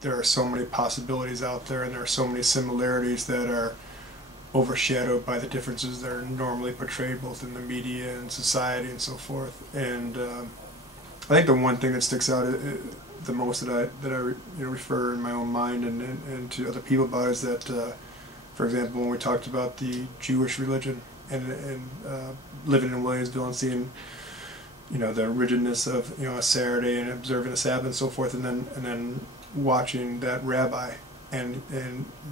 there are so many possibilities out there, and there are so many similarities that are overshadowed by the differences that are normally portrayed both in the media and society and so forth. And I think the one thing that sticks out the most that I refer in my own mind and to other people about is that, for example, when we talked about the Jewish religion and living in Williamsville and seeing the rigidness of a Saturday and observing the Sabbath and so forth, and then watching that rabbi and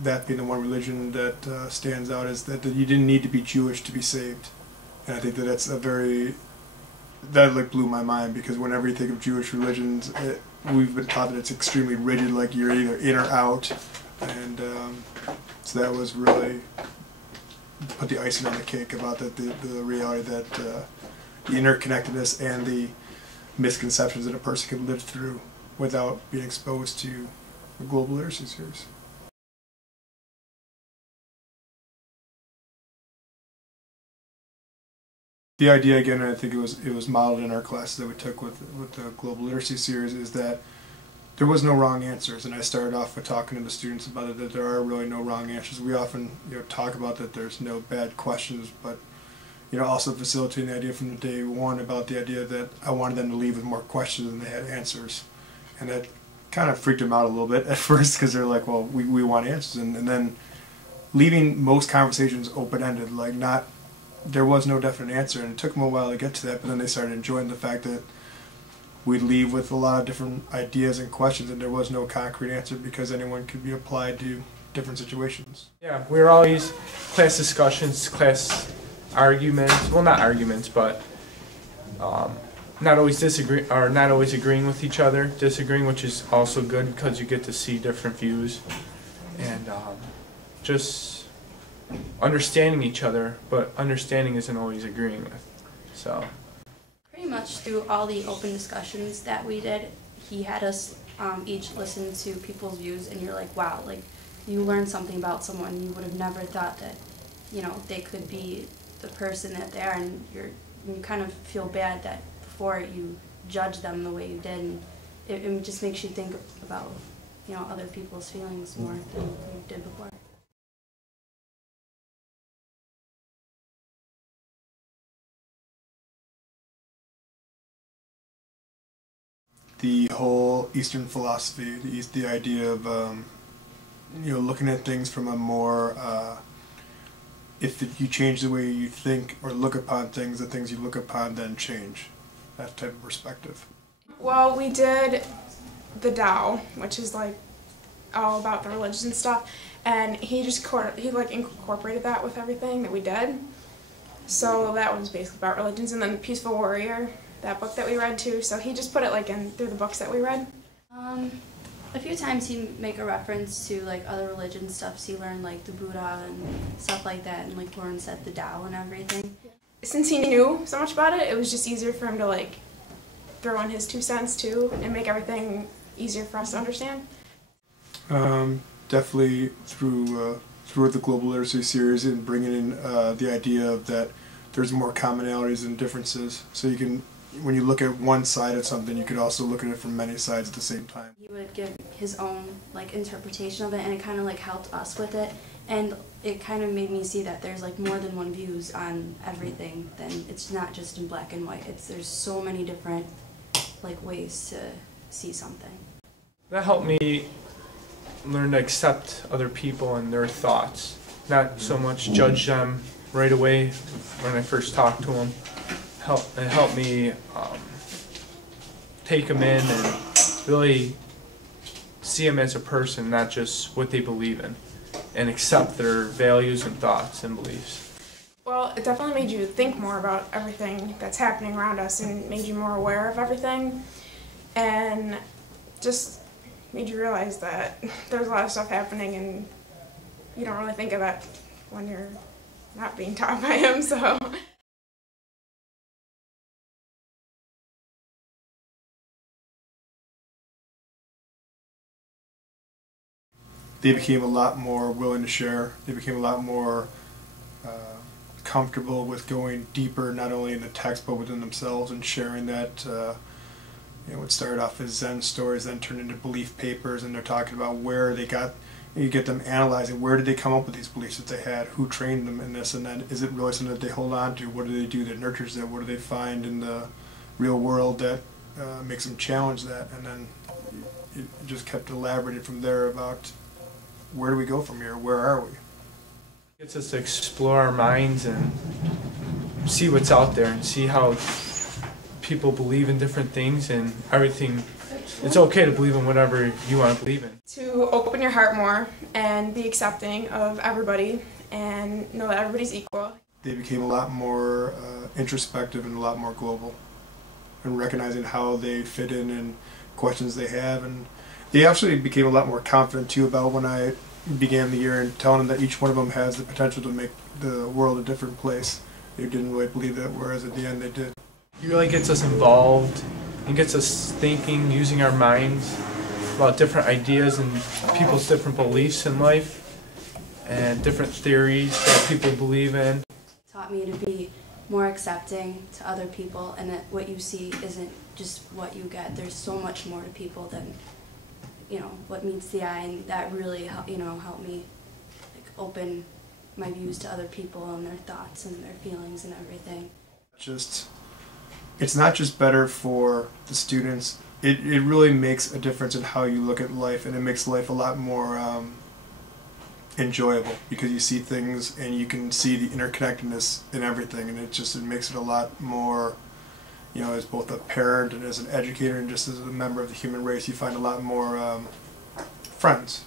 that being the one religion that stands out is that you didn't need to be Jewish to be saved. And I think that's that like blew my mind, because whenever you think of Jewish religions, we've been taught that it's extremely rigid, like you're either in or out, and so that was really put the icing on the cake about the reality that the interconnectedness and the misconceptions that a person can live through without being exposed to a global literacy series. The idea, again, and I think it was modeled in our classes that we took with the global literacy series, is that there was no wrong answers. And I started off with talking to the students about it, that there are really no wrong answers. We often talk about that there's no bad questions, but also facilitating the idea from the day one about the idea that I wanted them to leave with more questions than they had answers. And that kind of freaked them out a little bit at first, because they're like, well, we want answers. And then leaving most conversations open-ended, like there was no definite answer, and it took them a while to get to that, but then they started enjoying the fact that we'd leave with a lot of different ideas and questions, and there was no concrete answer because anyone could be applied to different situations. Yeah, we were always class discussions, class arguments, well, not arguments, but not always agreeing with each other, disagreeing, which is also good because you get to see different views, and just understanding each other, but understanding isn't always agreeing with. So pretty much through all the open discussions that we did, he had us each listen to people's views, and you're like, wow, like you learn something about someone. You would have never thought that they could be the person that they are, and you kind of feel bad that before you judge them the way you did, and it just makes you think about other people's feelings more than you did before. The whole Eastern philosophy, the idea of looking at things from a more if you change the way you think or look upon things, the things you look upon then change. That type of perspective. Well, we did the Tao, which is like all about the religions and stuff, and he incorporated that with everything that we did. So that was basically about religions, and then the Peaceful Warrior, that book that we read too. So he just put it in through the books that we read. A few times he'd make a reference to other religion stuff. So he learned the Buddha and stuff like that, and Lauren said the Tao and everything. Since he knew so much about it, it was just easier for him to throw in his 2 cents too, and make everything easier for us to understand. Definitely through the global literacy series and bringing in the idea of that there's more commonalities than differences. So you can, when you look at one side of something, you could also look at it from many sides at the same time. He would give his own interpretation of it, and it kind of helped us with it, and it kind of made me see that there's more than one views on everything. Then it's not just in black and white. There's so many different ways to see something. that helped me learn to accept other people and their thoughts, not so much judge them right away when I first talked to them. It helped me take them in and really see them as a person, not just what they believe in, and accept their values and thoughts and beliefs. Well, it definitely made you think more about everything that's happening around us and made you more aware of everything, and just made you realize that there's a lot of stuff happening and you don't really think of that when you're not being taught by him, so. They became a lot more willing to share. They became a lot more comfortable with going deeper, not only in the text but within themselves, and sharing that You know, it started off as Zen stories, then turned into belief papers, and they're talking about where they got. You get them analyzing where did they come up with these beliefs that they had, who trained them in this and that. Is it really something that they hold on to? What do they do that nurtures that? What do they find in the real world that makes them challenge that? And then it just kept elaborating from there about where do we go from here? Where are we? It's us to explore our minds and see what's out there and see how people believe in different things and everything. It's okay to believe in whatever you want to believe in. To open your heart more and be accepting of everybody and know that everybody's equal. They became a lot more introspective and a lot more global, and recognizing how they fit in and questions they have. And they actually became a lot more confident too about when I began the year and telling them that each one of them has the potential to make the world a different place. They didn't really believe that, whereas at the end they did. It really gets us involved and gets us thinking, using our minds about different ideas and people's different beliefs in life and different theories that people believe in. Taught me to be more accepting to other people, and that what you see isn't just what you get. There's so much more to people than, you know, what meets the eye, and that really helped me like open my views to other people and their thoughts and their feelings and everything. It's not just better for the students, it really makes a difference in how you look at life, and it makes life a lot more enjoyable, because you see things and you can see the interconnectedness in everything, and it makes it a lot more, you know, as both a parent and as an educator and just as a member of the human race, you find a lot more friends